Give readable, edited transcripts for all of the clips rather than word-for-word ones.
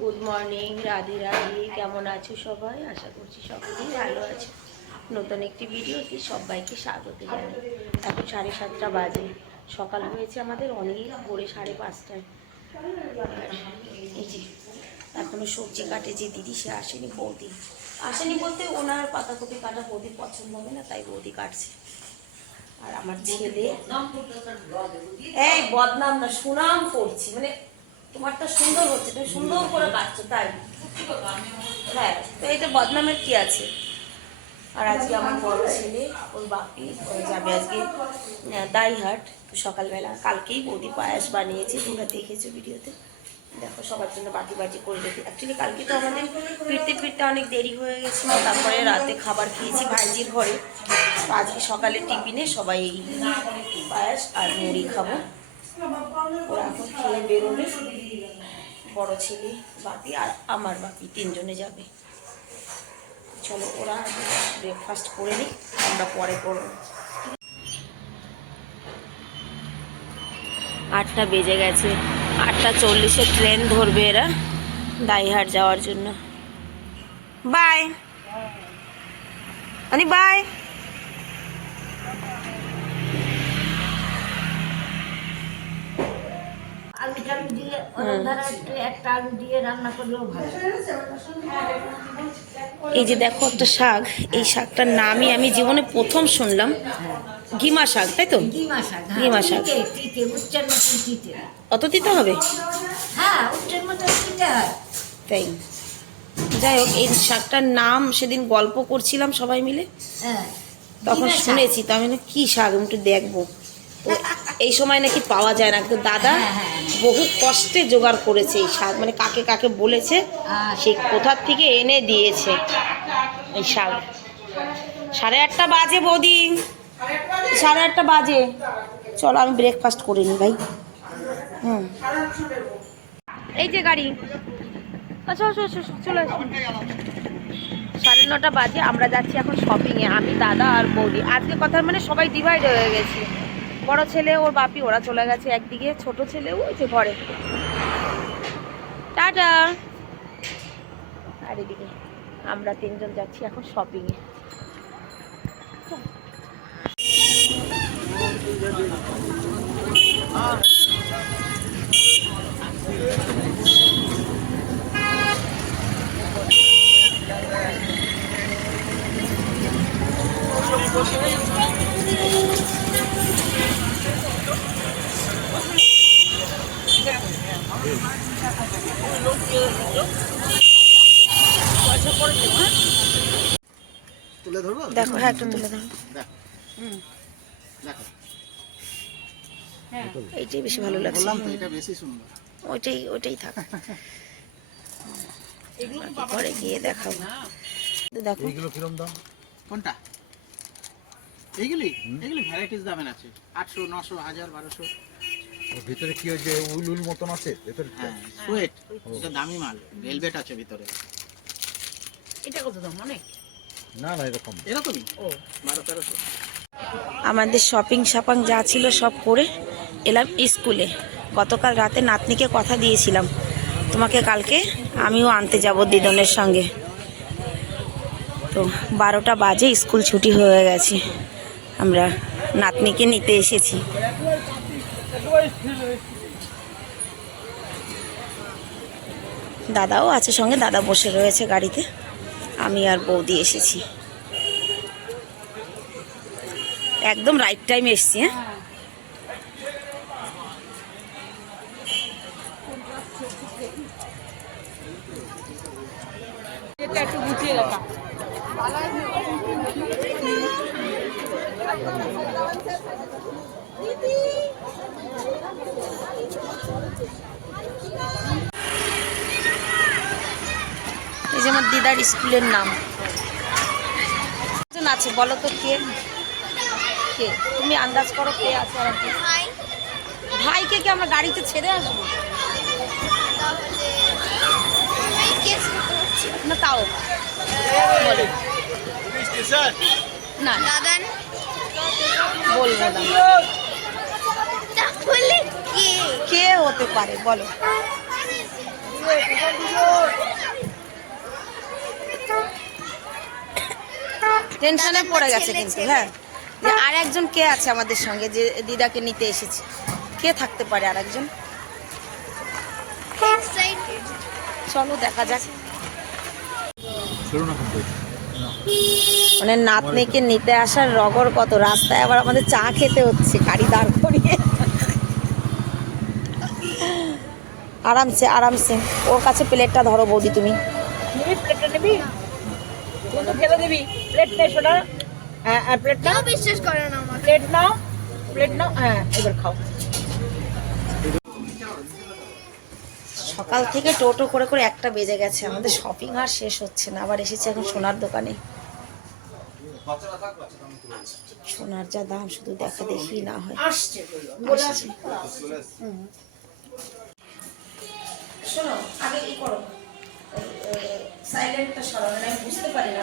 Good morning, Radhe Radhe. কেমন আছো সবাই? আশা করছি সকলেই ভালো আছে। নতুন একটি ভিডিওতে সবাইকে স্বাগত জানাই। এখন 7:30 বাজে, সকাল হয়েছে আমাদের অনেক ভোরে 5:30টায়। এই যে এখনও সবজি কাটে যে দিদি, সে আসেনি। বৌদি আসেনি বলতে ওনার পাতাকপি কাটা বৌদির পছন্দ হবে না, তাই বৌদি কাটছে। আর আমার ছেলে, এই বদনাম না, সুনাম করছি, মানে তোমারটা সুন্দর হচ্ছে, তুমি সুন্দর করে কাটছো তাই। হ্যাঁ, তো এটা বদনামের কি আছে? আর আজকে আমার বড় ছেলে, ওর বাপি যাবে আজকে দাইহাট। সকালবেলা কালকেই বৌদি পায়েস বানিয়েছে, তোমরা দেখেছো ভিডিওতে। দেখো সবার জন্য বাটি বাটি করে রেখে। অ্যাকচুয়ালি কালকে তো আমাদের ফিরতে ফিরতে অনেক দেরি হয়ে গেছিলো, তারপরে রাতে খাবার খেয়েছি ভাইজির ঘরে। আজকে সকালে টিফিনে সবাই পায়েস আর মুড়ি খাবো। ওরা এখন খেয়ে বেরোবে, বড় ছেলে, বাপি আর আমার বাপি, 3 জনে যাবে। চলো ওরা ব্রেকফাস্ট করে নিই, আমরা পরে করবো। 8টা বেজে গেছে, 8:40-এ ট্রেন ধরবে এরা দাইহাট যাওয়ার জন্য। বাই আনি, বাই। আলু দিয়ে একটা আলু দিয়ে রান্না করলেও ভালো। এই যে দেখো একটা শাক, এই শাকটার নামই আমি জীবনে প্রথম শুনলাম। ঘিমা শাক, তাই তো? ঘিমা শাক, ঘিমা শাক। উচ্চের মতন তিতে। অত তিতে হবে? হ্যাঁ, উচ্চের মতন তিতে হয়। তাই, যাই হোক, এই শাকটার নাম সেদিন গল্প করছিলাম সবাই মিলে, তখন শুনেছি। তো আমি কি শাক, আমি একটু দেখবো। তো এই সময় নাকি পাওয়া যায় না, কিন্তু দাদা বহু কষ্টে জোগাড় করেছে এই শাক, মানে কাকে কাকে বলেছে, সেই কোথার থেকে এনে দিয়েছে এই শাক। 8:30 বাজে বৌদি, 8:30 বাজে। চলো আমি ব্রেকফাস্ট করে নি ভাই। এই যে গাড়ি, আচ্ছা চলে আসুন। 9:30 বাজে, আমরা যাচ্ছি এখন শপিংয়ে, আমি, দাদা আর বৌদি। আজকে কথার মানে সবাই ডিভাইড হয়ে গেছে। বড় ছেলে, ওর বাপি, ওরা চলে গেছে একদিকে, ছোট ছেলে ওই যে ঘরে। টাটা। আর এদিকে আমরা 3 জন যাচ্ছি এখন শপিংয়ে। দেখো, হ্যাঁ একটু তুলে ধরো। এইটাই বেশি ভালো লাগছে, ওইটাই থাক। ঘরে গিয়ে দেখাবো। দেখো এইগুলো কিরম দাম? কোনটা? এইগুলি ভ্যারাইটিস দামের আছে, 800, 900, 1000, 1200। ওর ভিতরে কি ওই যে উল উল মতন আছে ভেতরে? হ্যাঁ, সোয়েট, এটা দামি মাল, ভেলভেট আছে ভিতরে। এটা কত দাম? অনেক না এরকমই। ও 1200-1300। আমাদের শপিং শাপাং যা ছিল সব করে এলাম স্কুলে। গতকাল রাতে নাতনিকে কথা দিয়েছিলাম, তোমাকে কালকে আমিও আনতে যাব দিদনের সঙ্গে। তো 12টা বাজে, স্কুল ছুটি হয়ে গেছে, আমরা নাতনিকে নিতে এসেছি। দাদাও আছে সঙ্গে, দাদা বসে রয়েছে গাড়িতে, আমি আর বৌদি এসেছি। একদম রাইট টাইম এসছি। হ্যাঁ, একটু গুছিয়ে রাখা। এই যে আমার দিদার স্কুলের নাম আছে, বলো তো কে কে? তুমি আন্দাজ করো কে আছে। আর ভাইকে কি আমরা গাড়িতে ছেড়ে আসবো না? তাও বলো না, বলবো না। কে হতে পারে বলো? টেনশনে পড়ে গেছে কিন্তু, হ্যাঁ, যে আর একজন কে আছে আমাদের সঙ্গে যে দিদাকে নিতে এসেছে, কে থাকতে পারে আর একজন? চলো দেখা যাক। শুরু না কিন্তু মানে নাতনিকে নিতে আসার রগর কত, রাস্তায় আবার আমাদের চা খেতে হচ্ছে গাড়ি দাঁড় করিয়ে। আরামসে আরামসে, ওর কাছে প্লেটটা ধরো বৌদি তুমি। প্লেটটা নিবি, কিন্তু ফেলে দিবি। প্লেট নেই সোনা, হ্যাঁ প্লেট নাও। বিশ্বাস করে না আমার। প্লেট নাও, প্লেট নাও, হ্যাঁ এবার খাও। সকাল থেকে টোটো করে করে একটা বেজে গেছে, আমাদের শপিং আর শেষ হচ্ছে না। আবার এসেছি এখন সোনার দোকানে। সোনার যা দাম, শুধু দেখা দেখি না হয়। আসছে আসছে। শোনো, আগে ই করো, সাইলেন্টটা সরাও, না আমি বুঝতে পারি না।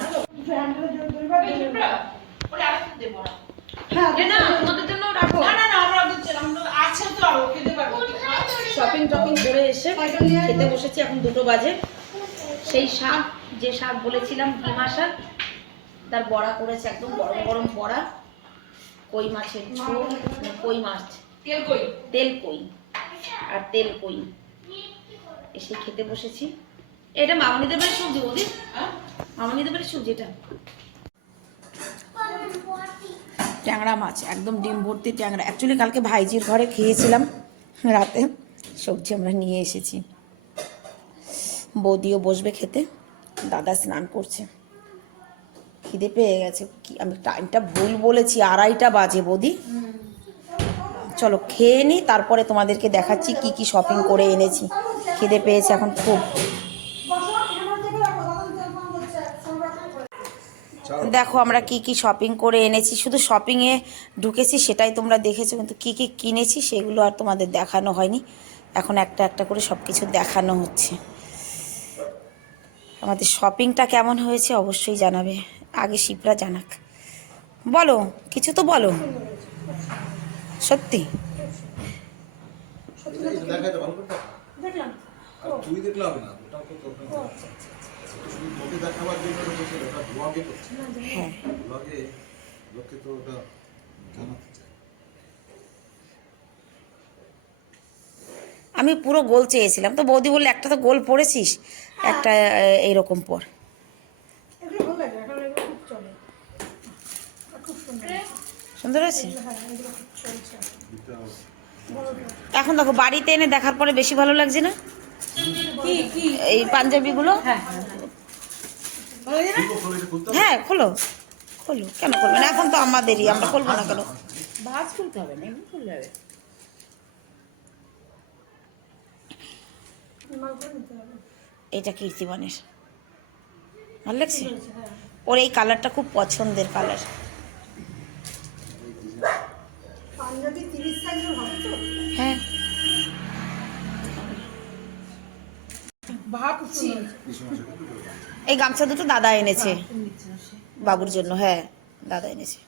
শপিং টপিং করে এসে খেতে বসেছি, এখন 2টো বাজে। সেই শাক, যে শাক বলেছিলাম ডিমা শাক, তার বড়া করেছে, একদম গরম গরম বড়া। কই মাছের ঝোল, কই মাছ, তেল কই আর তেল কই। এসে খেতে বসেছি। এটা মামনিদের বাড়ির সবজি বৌদি, মামনিদের বাড়ির সবজি এটা। ট্যাংরা মাছ, একদম ডিম ভর্তি ট্যাংরা। অ্যাকচুয়ালি কালকে ভাইজির ঘরে খেয়েছিলাম রাতে, সবজি আমরা নিয়ে এসেছি। বৌদিও বসবে খেতে, দাদা স্নান করছে। খিদে পেয়ে গেছে, কি আমি টাইমটা ভুল বলেছি, 2:30টা বাজে বৌদি। চলো খেয়ে নিই, তারপরে তোমাদেরকে দেখাচ্ছি কি কি শপিং করে এনেছি। খিদে পেয়েছে এখন খুব। দেখো আমরা কি কি শপিং করে এনেছি, শুধু শপিংয়ে ঢুকেছি সেটাই তোমরা দেখেছো, কিন্তু কি কি কিনেছি সেগুলো আর তোমাদের দেখানো হয়নি। এখন একটা একটা করে সব কিছু দেখানো হচ্ছে। আমাদের শপিংটা কেমন হয়েছে অবশ্যই জানাবে, আগে শিপ্রা জানাক। বলো কিছু তো বলো, সত্যি। তুই দেখলে হবে না, ওটা তো তোর শুধু তোকে দেখাবার জন্য বসে ওটা ব্লগে করছে। হ্যাঁ, ব্লগে লোকে তো ওটা জানাতে চায়। আমি পুরো গোল চেয়েছিলাম, তো বৌদি বললে একটা তো গোল পড়েছিস, একটা এইরকম পর। সুন্দর আছে। এখন দেখো বাড়িতে এনে দেখার পরে বেশি ভালো লাগছে না এই পাঞ্জাবিগুলো? হ্যাঁ খোলো খোলো, কেন করবে না, এখন তো আমাদেরই, আমরা খুলবো না কেন? ভাঁজ খুলতে হবে না, এমনি খুললে হবে। এটা কীর্তিমানের ভালো লাগছে, ওর এই কালারটা খুব পছন্দের কালার। হ্যাঁ ভাবছি এই গামছা দুটো দাদা এনেছে বাবুর জন্য, হ্যাঁ দাদা এনেছে।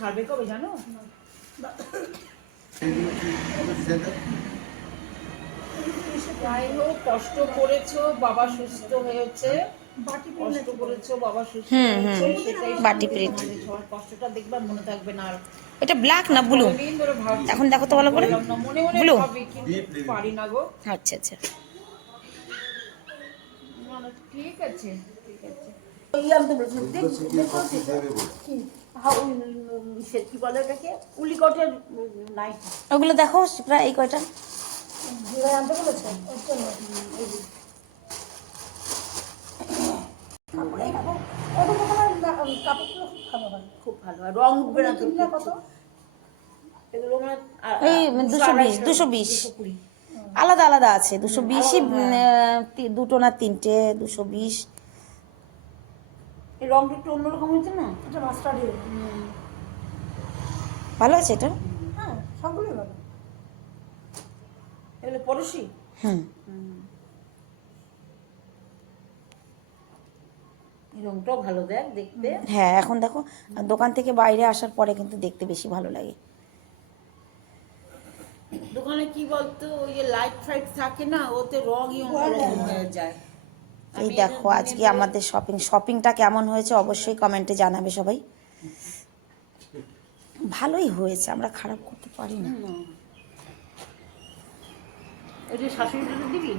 খাবে কবে জানো? যাই হোক, কষ্ট করেছো, বাবা সুস্থ হয়েছে। কষ্ট করেছো, বাবা সুস্থ হয়েছে, সেটাই বাটি প্রিন্ট। সবার কষ্টটা দেখবা, মনে থাকবে না আর। এটা ব্ল্যাক না ব্লু? দিন ধরে ভাবছি, এখন দেখো তো ভালো করে। মনে মনে ব্লু, ভাবি কিন্তু পারি না গো। আচ্ছা আচ্ছা। ঠিক আছে ঠিক আছে। কি বলে ওটাকে, উলিকটের নাইট। ওগুলো দেখো প্রায় এই কয়টা। আনতে বলেছে খুব ভালো, আর রং উঠবে না। কত এগুলো মানে এই 220 220 আলাদা আলাদা আছে, 220ই দুটো না তিনটে, 220। এই রংটা একটু অন্যরকম হয়েছে না, এটা মাস্টার্ড। ভালো আছে এটা, হ্যাঁ সবগুলোই ভালো। এগুলো পরশি। হুম। এই রংটাও ভালো দেখ দেখতে। হ্যাঁ এখন দেখো দোকান থেকে বাইরে আসার পরে কিন্তু দেখতে বেশি ভালো লাগে। দোকানে কি বলতো, ওই যে লাইট ফাইট থাকে না, ওতে রঙই অন্যরকম হয়ে যায়। এই দেখো আজকে আমাদের শপিংটা কেমন হয়েছে অবশ্যই কমেন্টে জানাবে সবাই। ভালোই হয়েছে, আমরা খারাপ করতে পারি না। ওই যে শাশুড়িটা দিবি।